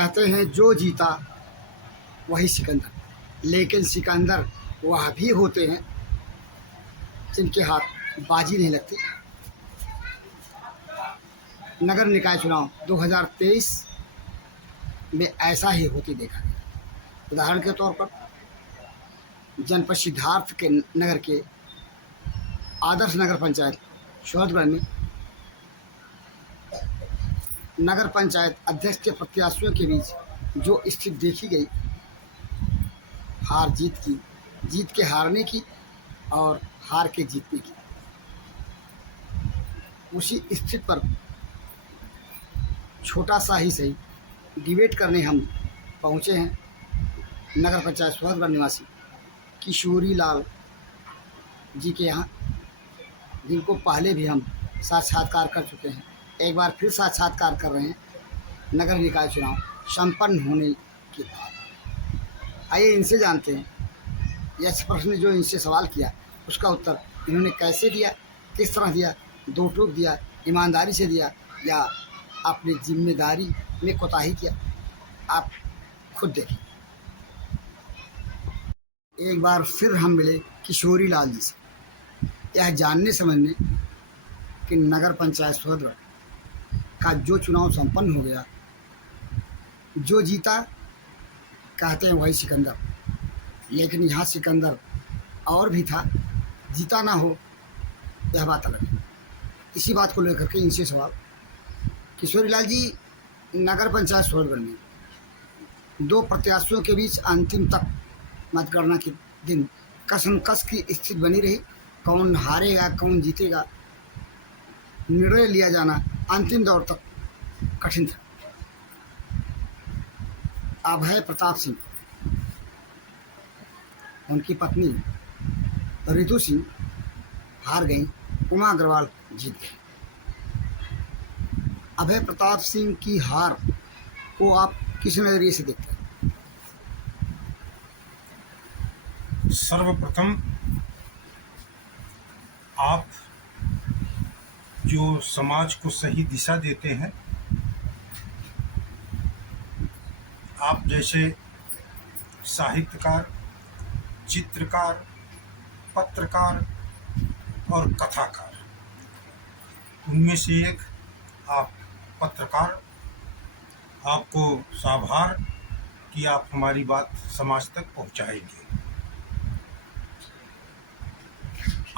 कहते हैं जो जीता वही सिकंदर, लेकिन सिकंदर वह भी होते हैं जिनके हाथ बाजी नहीं लगती। नगर निकाय चुनाव 2023 में ऐसा ही होती देखा गया। उदाहरण के तौर पर जनपद सिद्धार्थ के नगर के आदर्श नगर पंचायत शोहदगढ़ में नगर पंचायत अध्यक्ष के प्रत्याशियों के बीच जो स्थिति देखी गई, हार जीत की, जीत के हारने की और हार के जीतने की, उसी स्थिति पर छोटा सा ही सही डिबेट करने हम पहुँचे हैं नगर पंचायत शोहदगढ़ निवासी किशोरी लाल जी के यहाँ, जिनको पहले भी हम साक्षात्कार कर चुके हैं। एक बार फिर साक्षात्कार कर रहे हैं नगर निकाय चुनाव संपन्न होने के बाद। आइए इनसे जानते हैं यह प्रश्न जो इनसे सवाल किया उसका उत्तर इन्होंने कैसे दिया, किस तरह दिया, दो टूक दिया, ईमानदारी से दिया या अपनी जिम्मेदारी में कोताही किया। आप खुद देखें। एक बार फिर हम मिले किशोरी लाल जी से, यह जानने समझने कि नगर पंचायत शोहदगढ़ का जो चुनाव संपन्न हो गया, जो जीता कहते हैं वही सिकंदर, लेकिन यहाँ सिकंदर और भी था, जीता ना हो यह बात अलग है। इसी बात को लेकर के इनसे सवाल। किशोरी लाल जी, नगर पंचायत शोहदगढ़ में दो प्रत्याशियों के बीच अंतिम तक मतगणना के दिन कसमकस की स्थिति बनी रही। कौन हारेगा कौन जीतेगा निर्णय लिया जाना अंतिम दौर तक कठिन था। अभय प्रताप सिंह, उनकी पत्नी रितु सिंह हार गई, उमा अग्रवाल जीत गए। अभय प्रताप सिंह की हार को आप किस नजरिए से देखते हैं? सर्वप्रथम आप जो समाज को सही दिशा देते हैं, आप जैसे साहित्यकार, चित्रकार, पत्रकार और कथाकार, उनमें से एक आप पत्रकार, आपको साभार कि आप हमारी बात समाज तक पहुंचाएंगे।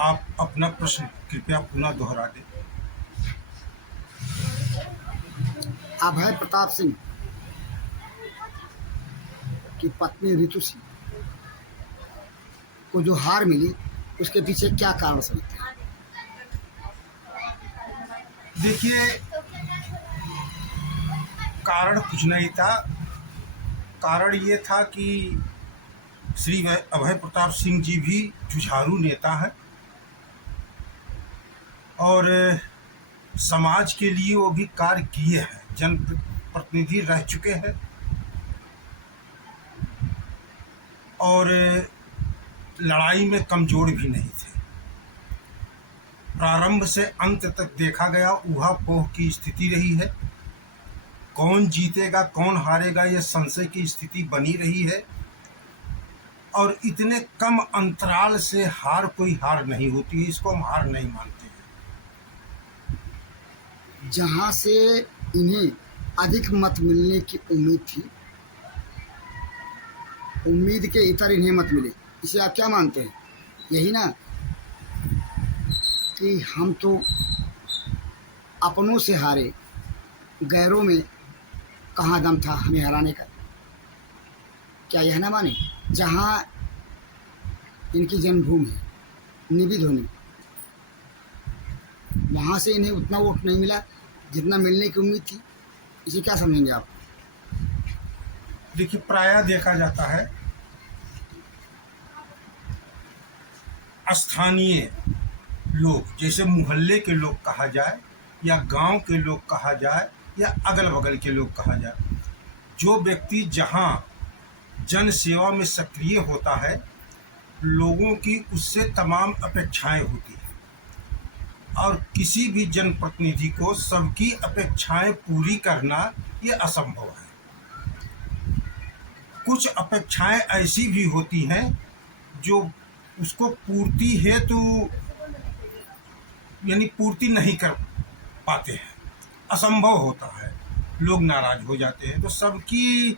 आप अपना प्रश्न कृपया पुनः दोहरा दें। अभय प्रताप सिंह की पत्नी रितु सिंह को जो हार मिली उसके पीछे क्या कारण समझते हैं? देखिए, कारण कुछ नहीं था। कारण ये था कि श्री अभय प्रताप सिंह जी भी जुझारू नेता हैं और समाज के लिए वो भी कार्य किए हैं, जनप्रतिनिधि रह चुके हैं और लड़ाई में कमजोर भी नहीं थे। प्रारंभ से अंत तक देखा गया ऊहापोह की स्थिति रही है। कौन जीतेगा कौन हारेगा ये संशय की स्थिति बनी रही है और इतने कम अंतराल से हार कोई हार नहीं होती है, इसको हम हार नहीं मानते हैं। जहाँ से इन्हें अधिक मत मिलने की उम्मीद थी, उम्मीद के इतर इन्हें मत मिले, इसे आप क्या मानते हैं? यही ना कि हम तो अपनों से हारे, गैरों में कहाँ दम था हमें हराने का? क्या यह ना माने? जहाँ इनकी जन्मभूमि है, निबिध होनी, वहाँ से इन्हें उतना वोट नहीं मिला जितना मिलने की उम्मीद थी, इसे क्या समझेंगे आप? देखिए, प्रायः देखा जाता है स्थानीय लोग, जैसे मोहल्ले के लोग कहा जाए या गांव के लोग कहा जाए या अगल बगल के लोग कहा जाए, जो व्यक्ति जहां जन सेवा में सक्रिय होता है, लोगों की उससे तमाम अपेक्षाएं होती हैं और किसी भी जनप्रतिनिधि को सबकी अपेक्षाएं पूरी करना ये असंभव है। कुछ अपेक्षाएं ऐसी भी होती हैं जो उसको पूर्ति हेतु यानी पूर्ति नहीं कर पाते हैं, असंभव होता है, लोग नाराज हो जाते हैं। तो सबकी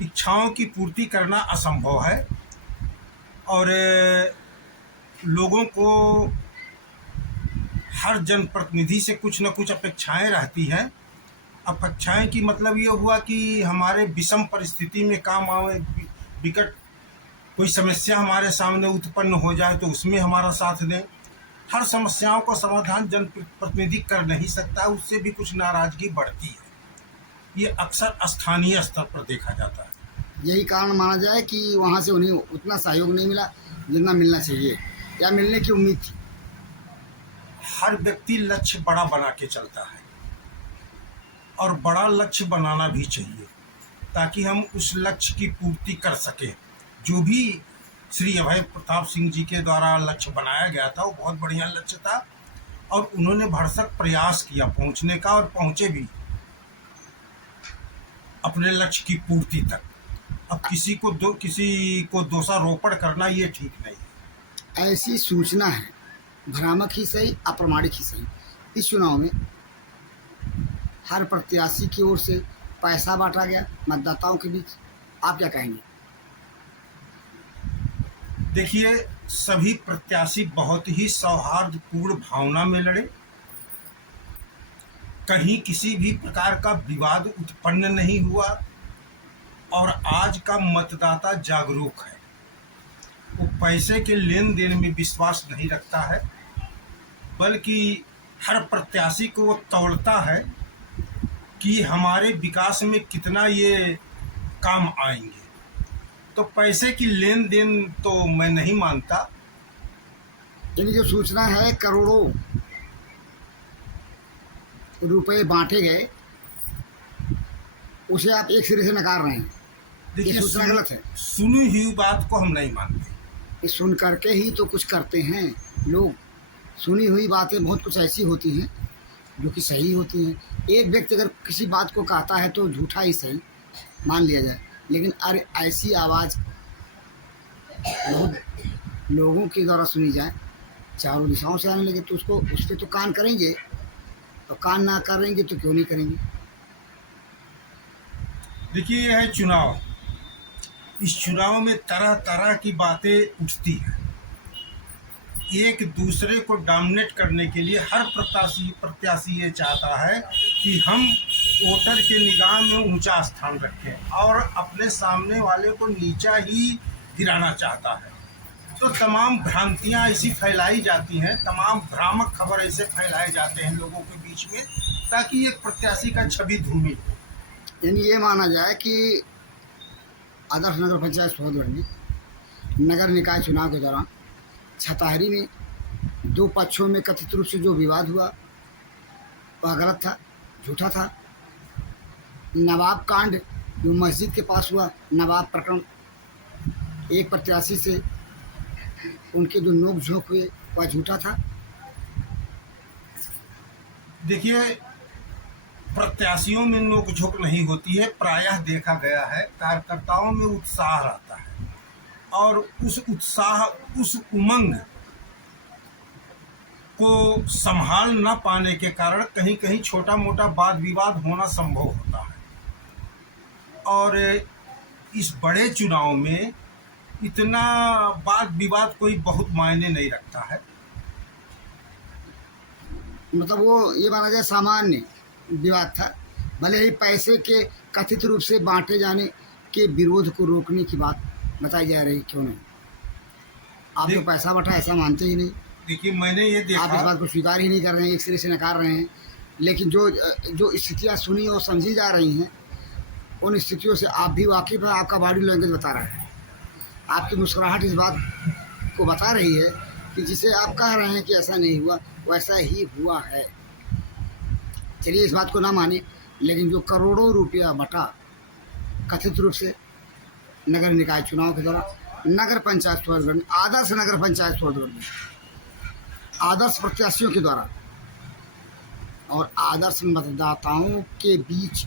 इच्छाओं की पूर्ति करना असंभव है और लोगों को हर जनप्रतिनिधि से कुछ न कुछ अपेक्षाएं रहती हैं। अपेक्षाएं की मतलब ये हुआ कि हमारे विषम परिस्थिति में काम आवे, विकट कोई समस्या हमारे सामने उत्पन्न हो जाए तो उसमें हमारा साथ दें। हर समस्याओं का समाधान जनप्रतिनिधि कर नहीं सकता, उससे भी कुछ नाराजगी बढ़ती है। ये अक्सर स्थानीय स्तर पर देखा जाता है। यही कारण माना जाए कि वहाँ से उन्हें उतना सहयोग नहीं मिला जितना मिलना चाहिए या मिलने की उम्मीद थी। हर व्यक्ति लक्ष्य बड़ा बना के चलता है और बड़ा लक्ष्य बनाना भी चाहिए ताकि हम उस लक्ष्य की पूर्ति कर सकें। जो भी श्री अभय प्रताप सिंह जी के द्वारा लक्ष्य बनाया गया था वो बहुत बढ़िया लक्ष्य था और उन्होंने भरसक प्रयास किया पहुंचने का और पहुंचे भी अपने लक्ष्य की पूर्ति तक। अब किसी को दोषारोपण करना ये ठीक नहीं है। ऐसी सूचना है, भ्रामक ही सही अप्रमाणिक ही सही, इस चुनाव में हर प्रत्याशी की ओर से पैसा बांटा गया मतदाताओं के बीच। आप क्या कहेंगे? देखिए, सभी प्रत्याशी बहुत ही सौहार्दपूर्ण भावना में लड़े, कहीं किसी भी प्रकार का विवाद उत्पन्न नहीं हुआ और आज का मतदाता जागरूक है। वो पैसे के लेन देन में विश्वास नहीं रखता है, बल्कि हर प्रत्याशी को वो तौलता है कि हमारे विकास में कितना ये काम आएंगे। तो पैसे की लेन देन तो मैं नहीं मानता। इनकी जो सूचना है करोड़ों रुपए बांटे गए, उसे आप एक सिरे से नकार रहे हैं। ये सूचना गलत है। सुनी हुई बात को हम नहीं मानते। ये सुन करके ही तो कुछ करते हैं लोग। सुनी हुई बातें बहुत कुछ ऐसी होती हैं जो कि सही होती हैं। एक व्यक्ति अगर किसी बात को कहता है तो झूठा ही सही मान लिया जाए, लेकिन अरे ऐसी आवाज़ लोगों के द्वारा सुनी जाए, चारों दिशाओं से आने लगे, तो उसको उस पर तो कान करेंगे। तो कान ना करेंगे तो क्यों नहीं करेंगे? देखिए, यह है चुनाव। इस चुनाव में तरह तरह की बातें उठती हैं। एक दूसरे को डोमिनेट करने के लिए हर प्रत्याशी ये चाहता है कि हम वोटर के निगाह में ऊंचा स्थान रखें और अपने सामने वाले को नीचा ही गिराना चाहता है। तो तमाम भ्रांतियां ऐसी फैलाई जाती हैं, तमाम भ्रामक खबर ऐसे फैलाए जाते हैं लोगों के बीच में ताकि एक प्रत्याशी का छवि धूमिल हो। यानी ये माना जाए कि आदर्श नगर पंचायत सोहदगढ़ में नगर निकाय चुनाव के दौरान छताहरी में दो पक्षों में कथित रूप से जो विवाद हुआ वह गलत था, झूठा था। नवाब कांड जो मस्जिद के पास हुआ, नवाब प्रकरण, एक प्रत्याशी से उनके जो नोक झोंक हुए वह झूठा था। देखिए, प्रत्याशियों में नोक झोंक नहीं होती है। प्रायः देखा गया है कार्यकर्ताओं में उत्साह रहता है और उस उत्साह, उस उमंग को संभाल न पाने के कारण कहीं कहीं छोटा मोटा वाद विवाद होना संभव होता है। और इस बड़े चुनाव में इतना वाद विवाद कोई बहुत मायने नहीं रखता है। मतलब वो ये माना जाए सामान्य विवाद था, भले ही पैसे के कथित रूप से बांटे जाने के विरोध को रोकने की बात बताई जा रही, क्यों नहीं? आप तो पैसा बटा ऐसा मानते ही नहीं। देखिए, मैंने ये देखा, आप इस बात को स्वीकार ही नहीं कर रहे हैं, एक सिरे से नकार रहे हैं। लेकिन जो स्थितियाँ सुनी और समझी जा रही हैं उन स्थितियों से आप भी वाकिफ है। आपका बॉडी लैंग्वेज बता रहा है, आपकी मुस्कुराहट इस बात को बता रही है कि जिसे आप कह रहे हैं कि ऐसा नहीं हुआ वैसा ही हुआ है। चलिए इस बात को ना माने, लेकिन जो करोड़ों रुपया बटा कथित रूप से नगर निकाय चुनाव के दौरान नगर पंचायत सोहदगढ़ में, आदर्श नगर पंचायत सोहदगढ़ में आदर्श प्रत्याशियों के द्वारा और आदर्श मतदाताओं के बीच,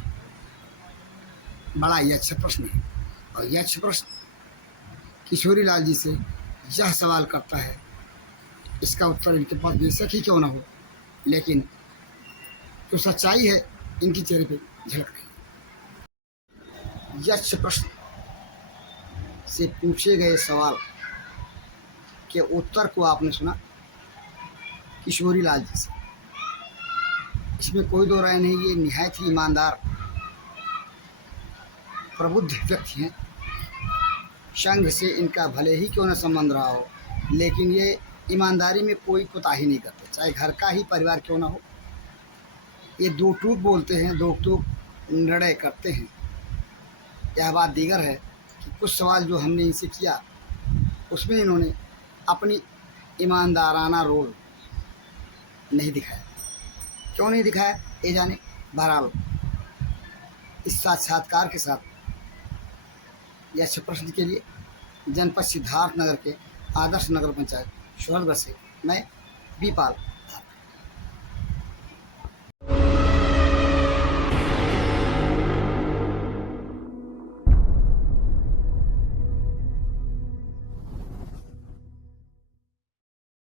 बड़ा ही अच्छा प्रश्न है। और यह प्रश्न किशोरी लाल जी से यह सवाल करता है, इसका उत्तर इनके पास बेशक ही क्यों ना हो, लेकिन जो सच्चाई है इनकी चेहरे पे झलक रही है। यक्ष प्रश्न से पूछे गए सवाल के उत्तर को आपने सुना किशोरी लाल जी से। इसमें कोई दो राय नहीं, ये निहायत ही ईमानदार प्रबुद्ध व्यक्ति हैं। संघ से इनका भले ही क्यों न संबंध रहा हो, लेकिन ये ईमानदारी में कोई कोताही नहीं करते, चाहे घर का ही परिवार क्यों ना हो। ये दो टूक बोलते हैं, दो टूक निर्णय करते हैं। यह बात दीगर है कि कुछ सवाल जो हमने इनसे किया उसमें इन्होंने अपनी ईमानदाराना रोल नहीं दिखाया। क्यों नहीं दिखाया ये जाने। बहरहाल इस साक्षात्कार के साथ यह प्रश्न के लिए जनपद सिद्धार्थनगर के आदर्श नगर पंचायत सोहरगढ़ से मैं बी पाल